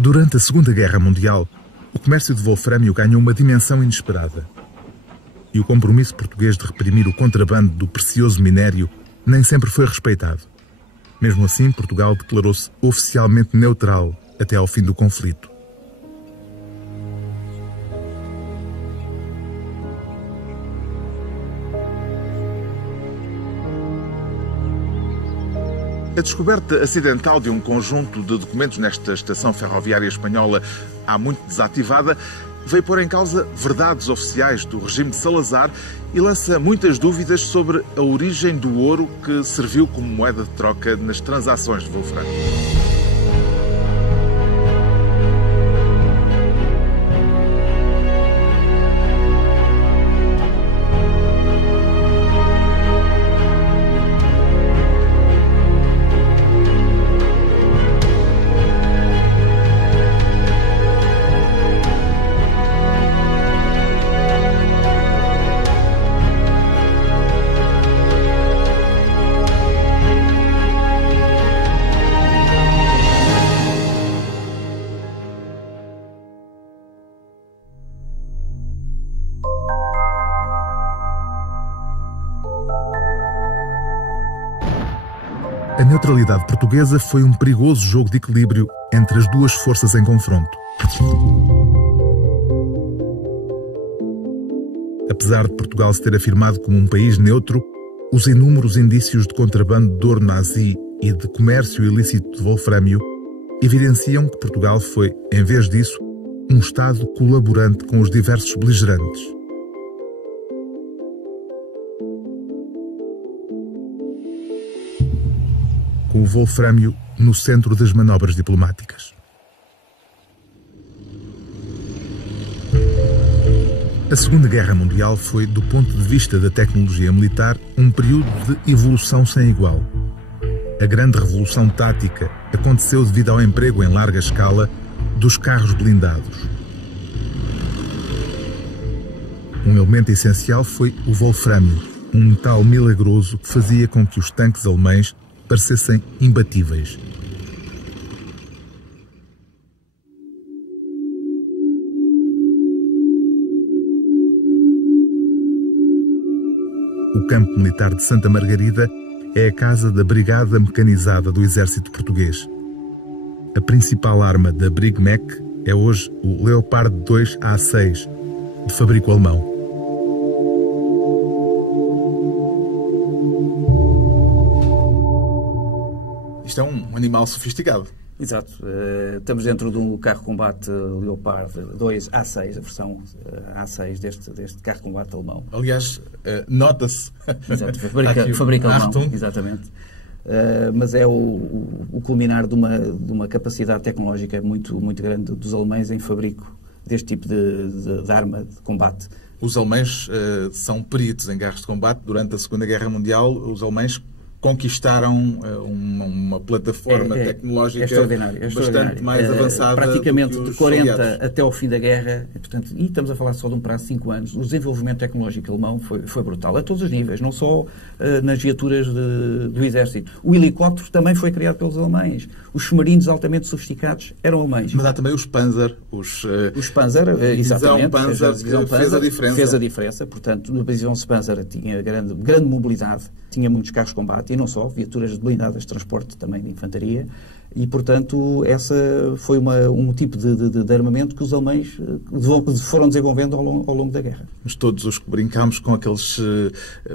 Durante a Segunda Guerra Mundial, o comércio de wolframio ganhou uma dimensão inesperada. E o compromisso português de reprimir o contrabando do precioso minério nem sempre foi respeitado. Mesmo assim, Portugal declarou-se oficialmente neutral até ao fim do conflito. A descoberta acidental de um conjunto de documentos nesta estação ferroviária espanhola, há muito desativada, veio pôr em causa verdades oficiais do regime de Salazar e lança muitas dúvidas sobre a origem do ouro que serviu como moeda de troca nas transações de wolframio. A neutralidade portuguesa foi um perigoso jogo de equilíbrio entre as duas forças em confronto. Apesar de Portugal se ter afirmado como um país neutro, os inúmeros indícios de contrabando de ouro nazi e de comércio ilícito de wolframio evidenciam que Portugal foi, em vez disso, um Estado colaborante com os diversos beligerantes. Com o wolframio no centro das manobras diplomáticas. A Segunda Guerra Mundial foi, do ponto de vista da tecnologia militar, um período de evolução sem igual. A grande revolução tática aconteceu devido ao emprego em larga escala dos carros blindados. Um elemento essencial foi o wolframio, um metal milagroso que fazia com que os tanques alemães parecessem imbatíveis. O campo militar de Santa Margarida é a casa da Brigada Mecanizada do Exército Português. A principal arma da BRIG-MEC é hoje o Leopard 2 A6, de fabrico alemão. Isto é um animal sofisticado. Exato. Estamos dentro de um carro de combate Leopard 2 A6, a versão A6 deste carro de combate alemão. Aliás, nota-se. Exato, fabrica alemão, exatamente. Mas é o culminar de uma capacidade tecnológica muito, muito grande dos alemães em fabrico deste tipo de arma de combate. Os alemães são peritos em carros de combate. Durante a Segunda Guerra Mundial, os alemães conquistaram uma plataforma tecnológica bastante mais avançada. Praticamente de 40 até ao fim da guerra, e estamos a falar só de um prazo de 5 anos, o desenvolvimento tecnológico alemão foi brutal, a todos os níveis, não só nas viaturas do exército. O helicóptero também foi criado pelos alemães. Os submarinos altamente sofisticados eram alemães. Mas há também os Panzer. Os Panzer, exatamente. A divisão Panzer fez a diferença. Portanto, na divisão Panzer tinha grande mobilidade, tinha muitos carros de combate, e não só, viaturas blindadas de transporte também de infantaria, e, portanto, essa foi um tipo de armamento que os alemães foram desenvolvendo ao longo da guerra. Mas todos os que brincámos com aqueles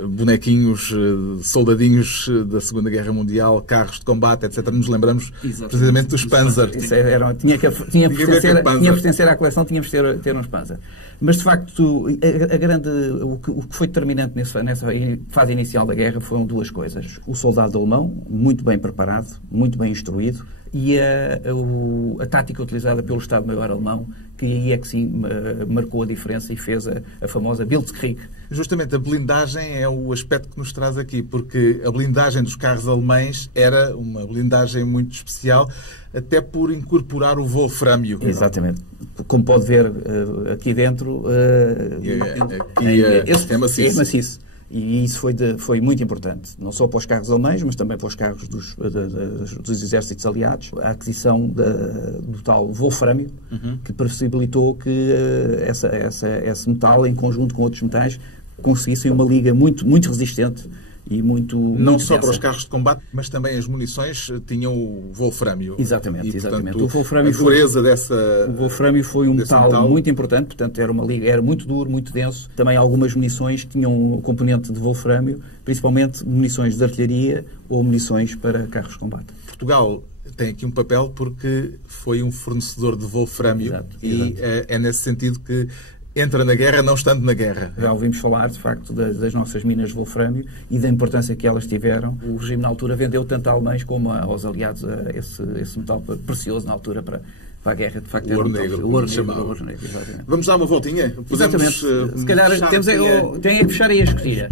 bonequinhos, soldadinhos da Segunda Guerra Mundial, carros de combate, etc., nos lembramos precisamente dos Panzer. Tinha que pertencer à coleção, tínhamos de ter uns Panzer. Mas, de facto, o que foi determinante nessa fase inicial da guerra foram duas coisas. O soldado alemão, muito bem preparado, muito bem instruído, e a tática utilizada pelo Estado-Maior alemão, que aí é que sim marcou a diferença e fez a famosa Blitzkrieg. Justamente a blindagem é o aspecto que nos traz aqui, porque a blindagem dos carros alemães era uma blindagem muito especial, até por incorporar o wolframio. Exatamente. Como pode ver aqui dentro, é maciço. E isso foi muito importante, não só para os carros alemães, mas também para os carros dos exércitos aliados. A aquisição do tal wolframio, que possibilitou que esse metal, em conjunto com outros metais, conseguissem uma liga muito, muito resistente e muito não só para os carros de combate, mas também as munições tinham o wolframio. Exatamente, e, exatamente. Portanto, o wolframio foi um metal muito importante, portanto era uma liga, era muito duro, muito denso. Também algumas munições tinham componente de wolframio, principalmente munições de artilharia ou munições para carros de combate. Portugal tem aqui um papel porque foi um fornecedor de wolframio. Exato. É nesse sentido que entra na guerra não estando na guerra. Já ouvimos falar, de facto, das nossas minas de wolframio e da importância que elas tiveram. O regime, na altura, vendeu tanto a alemães como aos aliados esse metal precioso, na altura, para a guerra. De facto, o ouro negro. O ouro negro, exatamente. Vamos dar uma voltinha? Podemos, se calhar, tem que fechar aí a escotilha.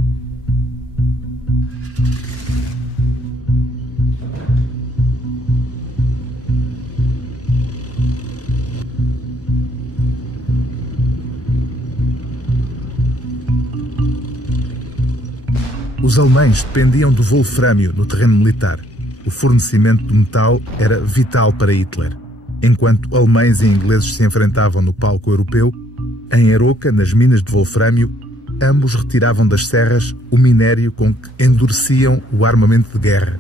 Os alemães dependiam do wolframio no terreno militar. O fornecimento do metal era vital para Hitler. Enquanto alemães e ingleses se enfrentavam no palco europeu, em Aroca, nas minas de wolframio, ambos retiravam das serras o minério com que endureciam o armamento de guerra.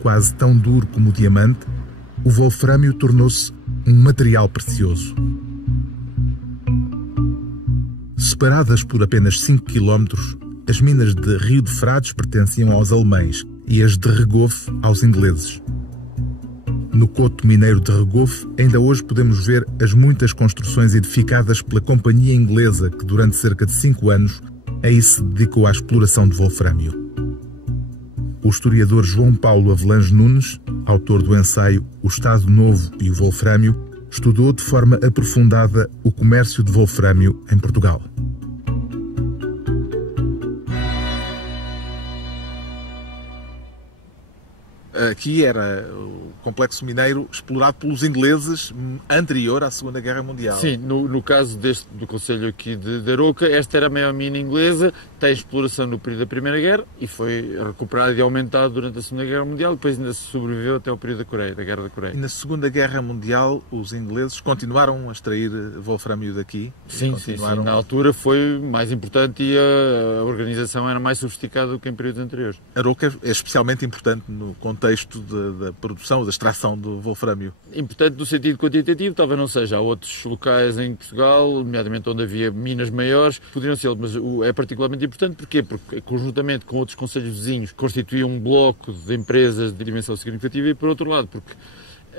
Quase tão duro como o diamante, o wolframio tornou-se um material precioso. Separadas por apenas 5 quilómetros, as minas de Rio de Frades pertenciam aos alemães e as de Regofe aos ingleses. No Coto Mineiro de Regofe, ainda hoje podemos ver as muitas construções edificadas pela companhia inglesa que durante cerca de 5 anos aí se dedicou à exploração de wolframio. O historiador João Paulo Avelange Nunes, autor do ensaio O Estado Novo e o Wolframio, estudou de forma aprofundada o comércio de wolframio em Portugal. Aqui era o complexo mineiro explorado pelos ingleses anterior à Segunda Guerra Mundial. Sim, no caso do concelho aqui de Aroca, esta era a maior mina inglesa, tem exploração no período da Primeira Guerra e foi recuperada e aumentada durante a Segunda Guerra Mundial, depois ainda se sobreviveu até o período da Guerra da Coreia. E na Segunda Guerra Mundial os ingleses continuaram a extrair wolframio daqui? Sim, continuaram... sim. Na altura foi mais importante e a organização era mais sofisticada do que em períodos anteriores. Aroca é especialmente importante no contexto da produção, da extração do wolframio. Importante no sentido quantitativo, talvez não seja. Há outros locais em Portugal, nomeadamente onde havia minas maiores, poderiam ser, mas é particularmente importante. Porquê? Porque conjuntamente com outros concelhos vizinhos constituía um bloco de empresas de dimensão significativa e, por outro lado, porque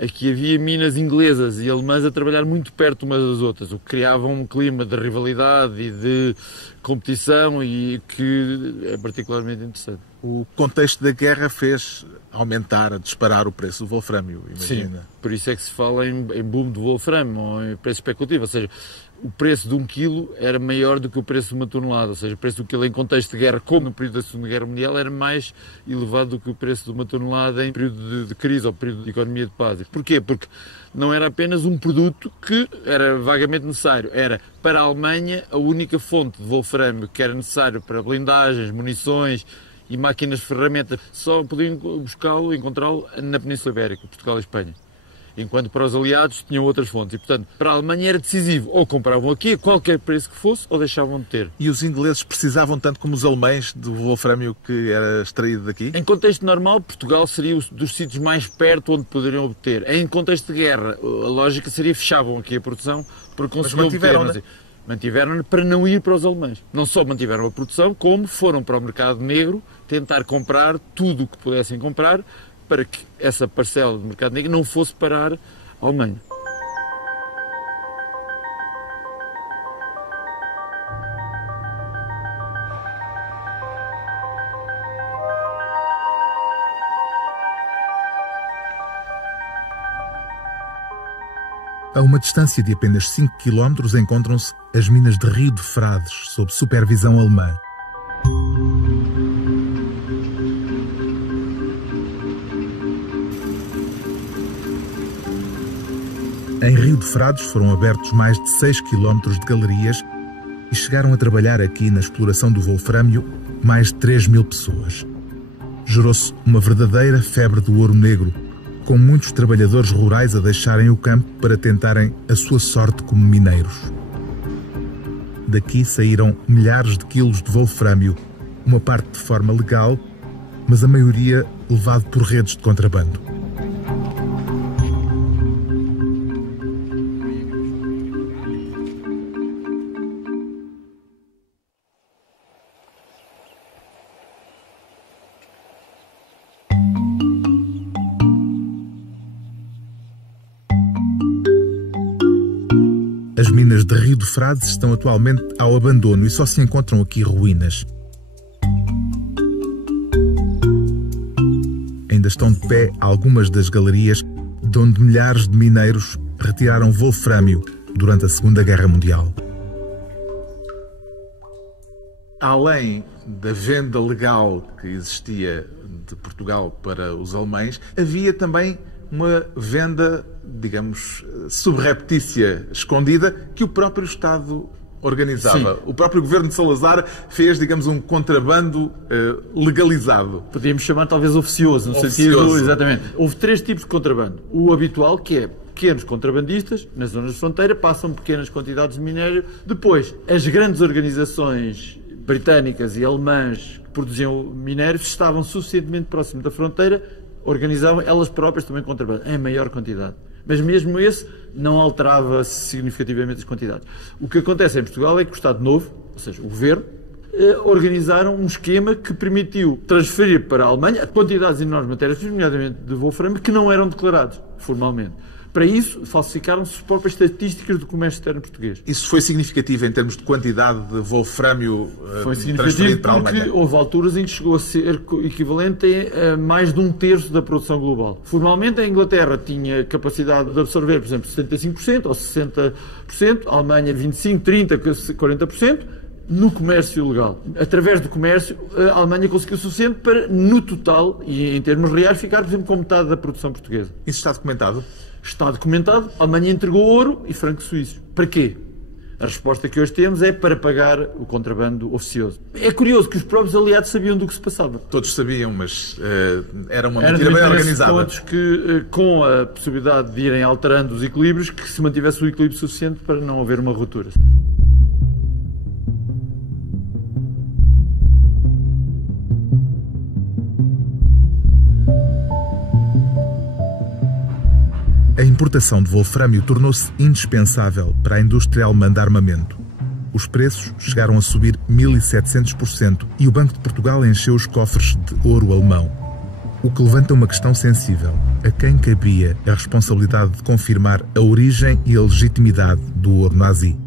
aqui havia minas inglesas e alemãs a trabalhar muito perto umas das outras, o que criava um clima de rivalidade e de competição e que é particularmente interessante. O contexto da guerra fez aumentar, disparar o preço do wolframio, imagina. Sim, por isso é que se fala em boom do wolframio, ou em preço especulativo, ou seja, o preço de 1 quilo era maior do que o preço de uma tonelada, ou seja, o preço do quilo em contexto de guerra, como no período da Segunda Guerra Mundial, era mais elevado do que o preço de uma tonelada em período de crise ou período de economia de paz. Porquê? Porque não era apenas um produto que era vagamente necessário, era para a Alemanha a única fonte de wolframio que era necessário para blindagens, munições e máquinas de ferramentas. Só podiam buscá-lo, encontrá-lo na Península Ibérica, Portugal e Espanha. Enquanto para os aliados tinham outras fontes. E, portanto, para a Alemanha era decisivo. Ou compravam aqui a qualquer preço que fosse, ou deixavam de ter. E os ingleses precisavam tanto como os alemães do wolframio que era extraído daqui? Em contexto normal, Portugal seria dos sítios mais perto onde poderiam obter. Em contexto de guerra, a lógica seria fechavam aqui a produção para conseguir obter. Mantiveram-na para não ir para os alemães. Não só mantiveram a produção, como foram para o mercado negro tentar comprar tudo o que pudessem comprar para que essa parcela do mercado negro não fosse parar a Alemanha. A uma distância de apenas 5 km encontram-se as minas de Rio de Frades, sob supervisão alemã. Em Rio de Frades foram abertos mais de 6 km de galerias e chegaram a trabalhar aqui na exploração do wolfrâmio mais de 3.000 pessoas. Gerou-se uma verdadeira febre do ouro negro, com muitos trabalhadores rurais a deixarem o campo para tentarem a sua sorte como mineiros. Daqui saíram milhares de quilos de wolfrâmio, uma parte de forma legal, mas a maioria levado por redes de contrabando. As minas de Rio do Frades estão atualmente ao abandono e só se encontram aqui ruínas. Ainda estão de pé algumas das galerias de onde milhares de mineiros retiraram wolfrâmio durante a Segunda Guerra Mundial. Além da venda legal que existia de Portugal para os alemães, havia também uma venda, digamos, subreptícia, escondida, que o próprio Estado organizava. Sim. O próprio governo de Salazar fez, digamos, um contrabando legalizado. Podíamos chamar talvez oficioso, no sentido... Exatamente. Houve 3 tipos de contrabando. O habitual, que é pequenos contrabandistas, nas zonas de fronteira, passam pequenas quantidades de minério. Depois, as grandes organizações britânicas e alemãs que produziam minérios estavam suficientemente próximos da fronteira, organizavam elas próprias também contrabando, em maior quantidade. Mas mesmo esse não alterava significativamente as quantidades. O que acontece em Portugal é que o Estado Novo, ou seja, o Governo, organizaram um esquema que permitiu transferir para a Alemanha quantidades enormes de matérias-primas, nomeadamente de wolframio, que não eram declarados formalmente. Para isso, falsificaram-se as próprias estatísticas do comércio externo português. Isso foi significativo em termos de quantidade de wolframio transferido para a Alemanha? Porque houve alturas em que chegou a ser equivalente a mais de 1/3 da produção global. Formalmente, a Inglaterra tinha capacidade de absorver, por exemplo, 75% ou 60%, a Alemanha 25%, 30%, 40%, no comércio legal. Através do comércio, a Alemanha conseguiu o suficiente para, no total, e em termos reais, ficar, por exemplo, com metade da produção portuguesa. Isso está documentado? Está documentado. A Alemanha entregou ouro e francos suíços. Para quê? A resposta que hoje temos é para pagar o contrabando oficioso. É curioso que os próprios aliados sabiam do que se passava. Todos sabiam, mas era uma mentira bem organizada. Todos que, com a possibilidade de irem alterando os equilíbrios, que se mantivesse o equilíbrio suficiente para não haver uma ruptura. A importação de wolfrâmio tornou-se indispensável para a indústria alemã de armamento. Os preços chegaram a subir 1.700% e o Banco de Portugal encheu os cofres de ouro alemão. O que levanta uma questão sensível. A quem cabia a responsabilidade de confirmar a origem e a legitimidade do ouro nazi?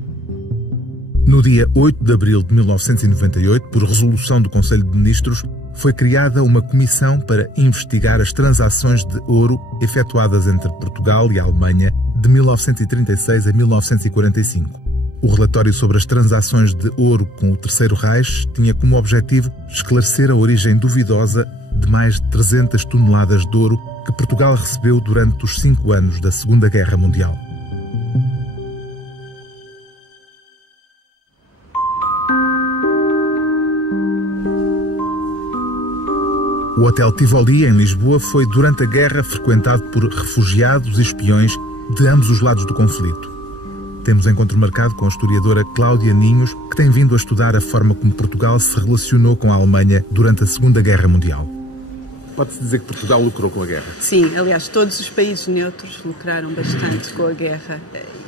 No dia 8 de abril de 1998, por resolução do Conselho de Ministros, foi criada uma comissão para investigar as transações de ouro efetuadas entre Portugal e a Alemanha de 1936 a 1945. O relatório sobre as transações de ouro com o Terceiro Reich tinha como objetivo esclarecer a origem duvidosa de mais de 300 toneladas de ouro que Portugal recebeu durante os 5 anos da Segunda Guerra Mundial. O Hotel Tivoli, em Lisboa, foi durante a guerra frequentado por refugiados e espiões de ambos os lados do conflito. Temos encontro marcado com a historiadora Cláudia Ninhos, que tem vindo a estudar a forma como Portugal se relacionou com a Alemanha durante a Segunda Guerra Mundial. Pode-se dizer que Portugal lucrou com a guerra? Sim, aliás, todos os países neutros lucraram bastante com a guerra.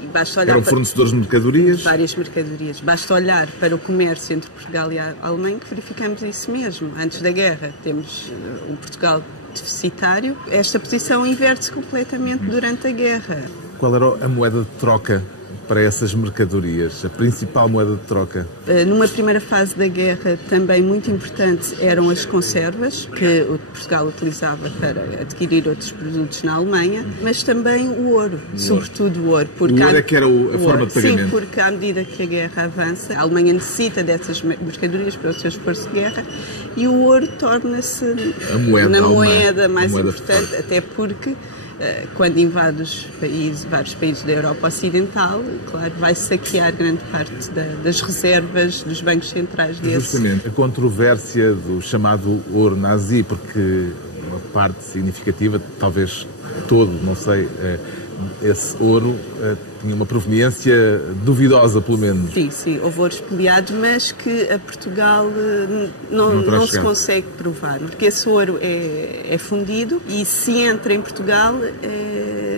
E basta olhar eram fornecedores de mercadorias? Várias mercadorias. Basta olhar para o comércio entre Portugal e a Alemanha que verificamos isso mesmo. Antes da guerra temos um Portugal deficitário. Esta posição inverte-se completamente durante a guerra. Qual era a moeda de troca para essas mercadorias, a principal moeda de troca? Numa primeira fase da guerra, também muito importante eram as conservas, que Portugal utilizava para adquirir outros produtos na Alemanha, mas também o ouro, sobretudo o ouro. Porque o ouro é que era a forma de pagamento? Sim, porque à medida que a guerra avança, a Alemanha necessita dessas mercadorias para o seu esforço de guerra e o ouro torna-se a moeda mais importante, até porque quando invade vários países da Europa Ocidental, claro, vai saquear grande parte das reservas dos bancos centrais desses. Justamente, a controvérsia do chamado ouro nazi, porque uma parte significativa, talvez todo, não sei, esse ouro tinha uma proveniência duvidosa, pelo menos. Sim, houve ouro espoliado, mas que a Portugal não se consegue provar, porque esse ouro é fundido e se entra em Portugal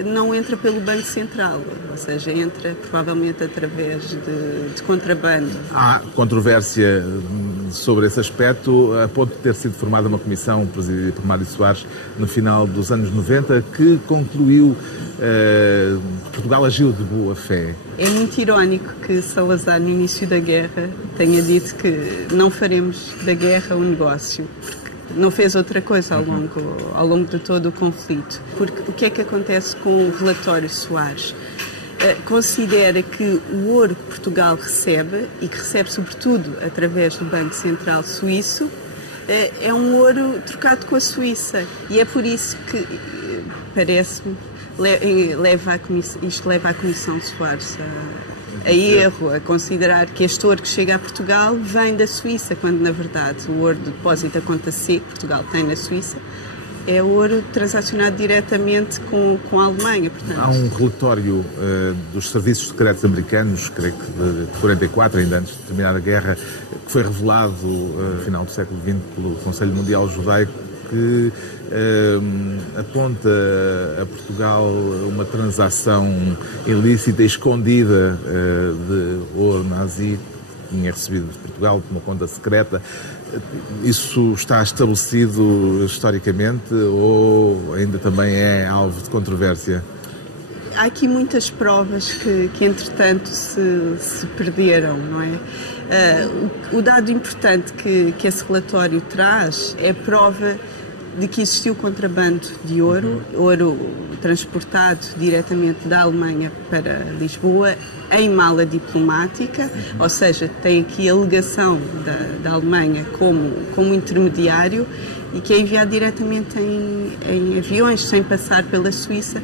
não entra pelo Banco Central, ou seja, entra provavelmente através de contrabando. Há controvérsia sobre esse aspecto, a ponto de ter sido formada uma comissão presidida por Mário Soares no final dos anos 90 que concluiu que Portugal agiu de boa fé. É muito irónico que Salazar, no início da guerra, tenha dito que não faremos da guerra um negócio, porque não fez outra coisa ao longo de todo o conflito. Porque o que é que acontece com o relatório Soares? Considera que o ouro que Portugal recebe, e que recebe sobretudo através do Banco Central Suíço, é um ouro trocado com a Suíça. E é por isso que, parece-me, isto leva a Comissão Soares a erro, a considerar que este ouro que chega a Portugal vem da Suíça, quando na verdade o ouro de depósito a conta C que Portugal tem na Suíça é ouro transacionado diretamente com a Alemanha. Portanto. Há um relatório dos serviços secretos americanos, creio que de 44, ainda antes de terminar a guerra, que foi revelado no final do século XX pelo Conselho Mundial Judaico, que aponta a Portugal uma transação ilícita e escondida de ouro nazi que tinha recebido de Portugal de uma conta secreta. Isso está estabelecido historicamente ou ainda também é alvo de controvérsia? Há aqui muitas provas que entretanto se perderam, não é? O dado importante que esse relatório traz é prova de que existiu contrabando de ouro transportado diretamente da Alemanha para Lisboa em mala diplomática, ou seja, tem aqui a alegação da Alemanha como intermediário e que é enviado diretamente em aviões, sem passar pela Suíça,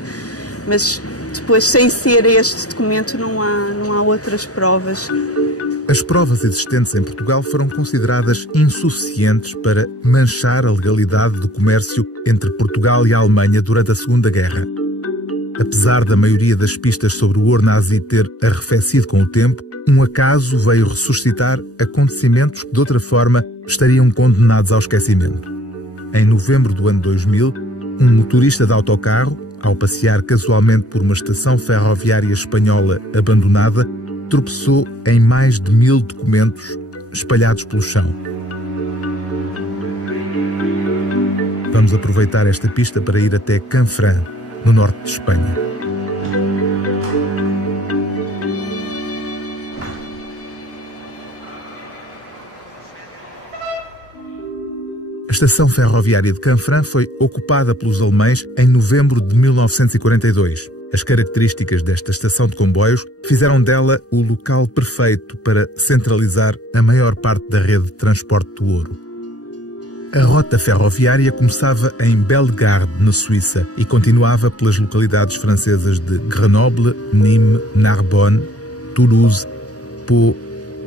mas depois, sem ser este documento, não há outras provas. As provas existentes em Portugal foram consideradas insuficientes para manchar a legalidade do comércio entre Portugal e a Alemanha durante a Segunda Guerra. Apesar da maioria das pistas sobre o ouro nazi ter arrefecido com o tempo, um acaso veio ressuscitar acontecimentos que, de outra forma, estariam condenados ao esquecimento. Em novembro do ano 2000, um motorista de autocarro, ao passear casualmente por uma estação ferroviária espanhola abandonada, tropeçou em mais de 1000 documentos espalhados pelo chão. Vamos aproveitar esta pista para ir até Canfrán, no norte de Espanha. A estação ferroviária de Canfrán foi ocupada pelos alemães em novembro de 1942. As características desta estação de comboios fizeram dela o local perfeito para centralizar a maior parte da rede de transporte do ouro. A rota ferroviária começava em Bellegarde, na Suíça, e continuava pelas localidades francesas de Grenoble, Nîmes, Narbonne, Toulouse, Pau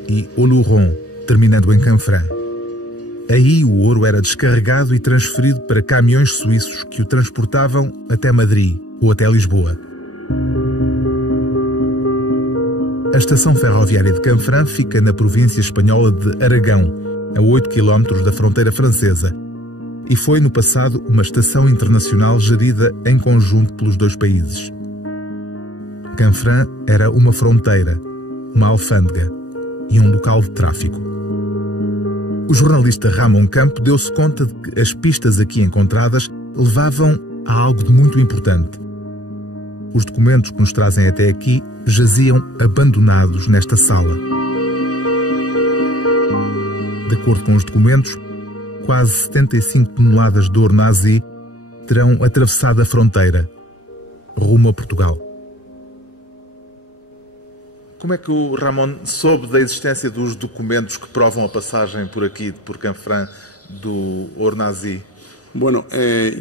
e Oloron, terminando em Canfrán. Aí o ouro era descarregado e transferido para caminhões suíços que o transportavam até Madrid ou até Lisboa. A estação ferroviária de Canfrán fica na província espanhola de Aragão, a 8 km da fronteira francesa, e foi no passado uma estação internacional gerida em conjunto pelos dois países. Canfrán era uma fronteira, uma alfândega e um local de tráfico. O jornalista Ramon Campo deu-se conta de que as pistas aqui encontradas levavam a algo de muito importante. Os documentos que nos trazem até aqui jaziam abandonados nesta sala. De acordo com os documentos, quase 75 toneladas de ouro nazi terão atravessado a fronteira, rumo a Portugal. Como é que o Ramon soube da existência dos documentos que provam a passagem por aqui, por Canfrán, do ouro nazi? Bueno,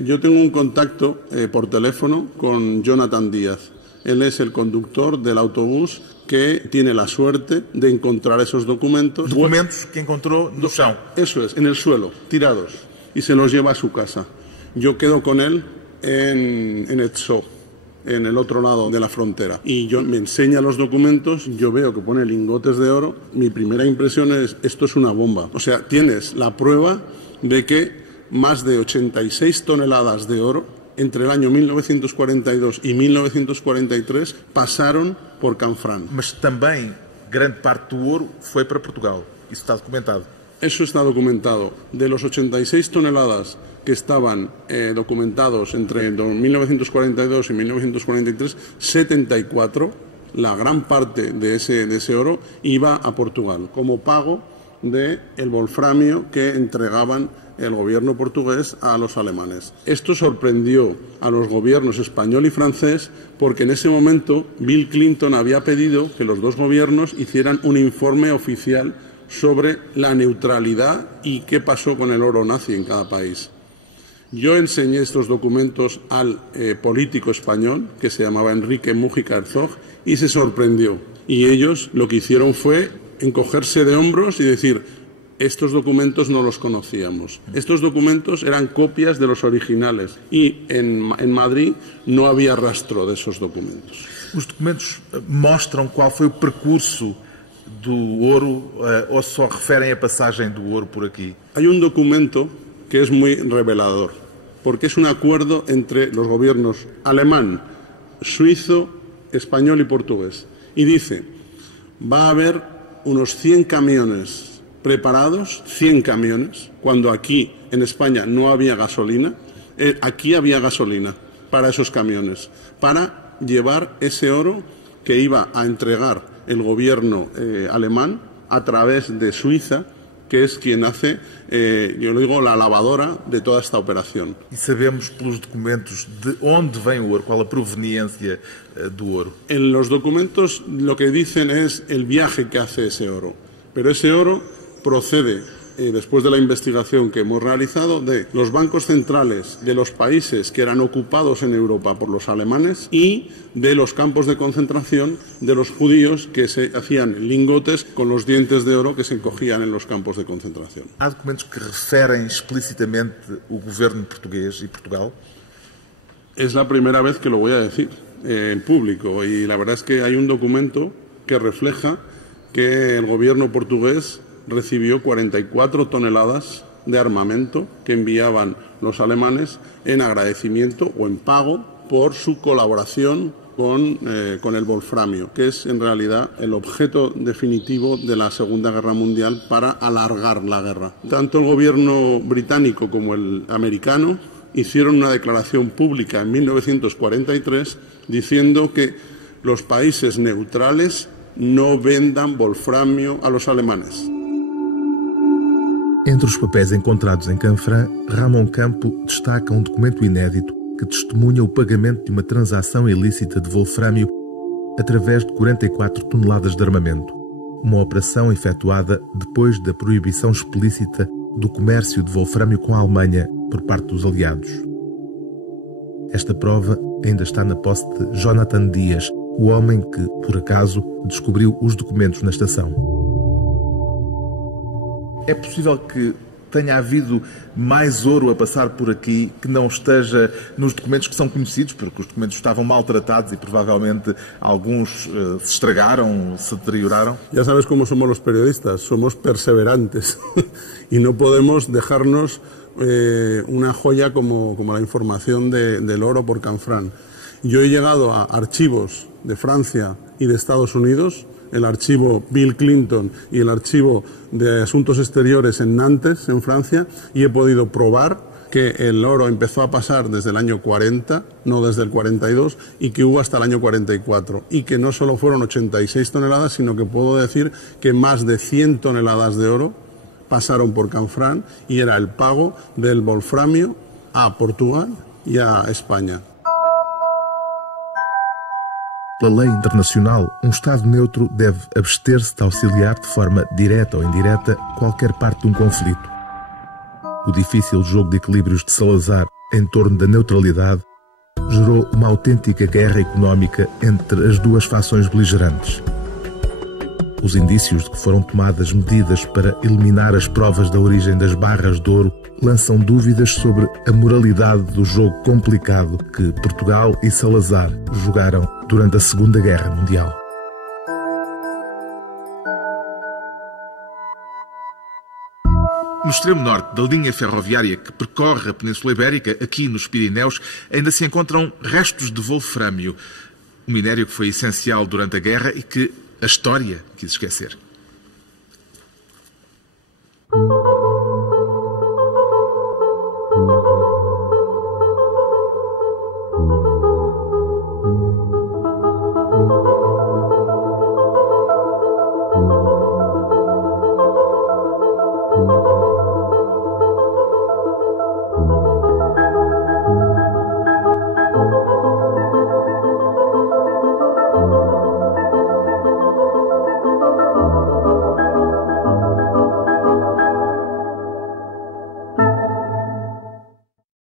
yo tengo un contacto por teléfono con Jonathan Díaz. Él es el conductor del autobús que tiene la suerte de encontrar esos documentos. Documentos que encontró no chão. Eso es, en el suelo, tirados, y se los lleva a su casa. Yo quedo con él en Etzó, en el otro lado de la frontera, y me enseña los documentos. Yo veo que pone lingotes de oro. Mi primera impresión es, esto es una bomba. O sea, tienes la prueba de que más de 86 toneladas de oro entre el año 1942 y 1943 pasaron por Canfrán. Mas também grande parte do ouro foi para Portugal. Isso está documentado. Eso está documentado. De los 86 toneladas que estaban documentados entre 1942 y 1943, 74, la gran parte de ese oro iba a Portugal como pago del wolframio que entregaban el gobierno portugués a los alemanes. Esto sorprendió a los gobiernos español y francés porque en ese momento Bill Clinton había pedido que los dos gobiernos hicieran un informe oficial sobre la neutralidad y qué pasó con el oro nazi en cada país. Yo enseñé estos documentos al político español que se llamaba Enrique Mújica Herzog y se sorprendió. Y ellos lo que hicieron fue encogerse de hombros y decir: estos documentos no los conocíamos. Estos documentos eran copias de los originales y en Madrid no había rastro de esos documentos. Os documentos mostram qual foi o percurso do ouro ou só referem a passagem do ouro por aqui? Hay un documento que es muy revelador, porque es un acuerdo entre los gobiernos alemán, suizo, español y portugués. Y dice, va a haber unos 100 camiones preparados, 100 camiones, cuando aquí en España no había gasolina. Aquí había gasolina para esos camiones, para llevar ese oro que iba a entregar el gobierno alemán a través de Suiza, que es quien hace, yo lo digo, la lavadora de toda esta operación. E sabemos pelos documentos de onde vem o ouro, qual a proveniência do ouro? En los documentos lo que dicen es el viaje que hace ese oro, pero ese oro procede, después de la investigación que hemos realizado, de los bancos centrales de los países que eran ocupados en Europa por los alemanes y de los campos de concentración de los judíos que se hacían lingotes con los dientes de oro que se encogían en los campos de concentración. Há documentos que referem explicitamente o governo portugués e Portugal? Es la primera vez que lo voy a decir en público y la verdad es que hay un documento que refleja que el gobierno portugués recibió 44 toneladas de armamento que enviaban los alemanes en agradecimiento o en pago por su colaboración con el wolframio, que es en realidad el objeto definitivo de la Segunda Guerra Mundial para alargar la guerra. Tanto el gobierno británico como el americano hicieron una declaración pública en 1943 diciendo que los países neutrales no vendan wolframio a los alemanes. Entre os papéis encontrados em Canfrán, Ramon Campo destaca um documento inédito que testemunha o pagamento de uma transação ilícita de wolframio através de 44 toneladas de armamento. Uma operação efetuada depois da proibição explícita do comércio de wolframio com a Alemanha por parte dos aliados. Esta prova ainda está na posse de Jonathan Díaz, o homem que, por acaso, descobriu os documentos na estação. É possível que tenha havido mais ouro a passar por aqui que não esteja nos documentos que são conhecidos, porque os documentos estavam maltratados e provavelmente alguns se estragaram, se deterioraram? Ya sabes cómo somos los periodistas, somos perseverantes y no podemos dejarnos una joya como la información del oro por Canfrán. Yo he llegado a archivos de Francia y de Estados Unidos, el archivo Bill Clinton y el archivo de Asuntos Exteriores en Nantes, en Francia, y he podido probar que el oro empezó a pasar desde el año 40, no desde el 42, y que hubo hasta el año 44, y que no solo fueron 86 toneladas, sino que puedo decir que más de 100 toneladas de oro pasaron por Canfrán y era el pago del wolframio a Portugal y a España. Pela lei internacional, um Estado neutro deve abster-se de auxiliar de forma direta ou indireta qualquer parte de um conflito. O difícil jogo de equilíbrios de Salazar em torno da neutralidade gerou uma autêntica guerra económica entre as duas fações beligerantes. Os indícios de que foram tomadas medidas para eliminar as provas da origem das barras de ouro lançam dúvidas sobre a moralidade do jogo complicado que Portugal e Salazar jogaram durante a Segunda Guerra Mundial. No extremo norte da linha ferroviária que percorre a Península Ibérica, aqui nos Pirineus, ainda se encontram restos de wolfrâmio, um minério que foi essencial durante a guerra e que a história quis esquecer.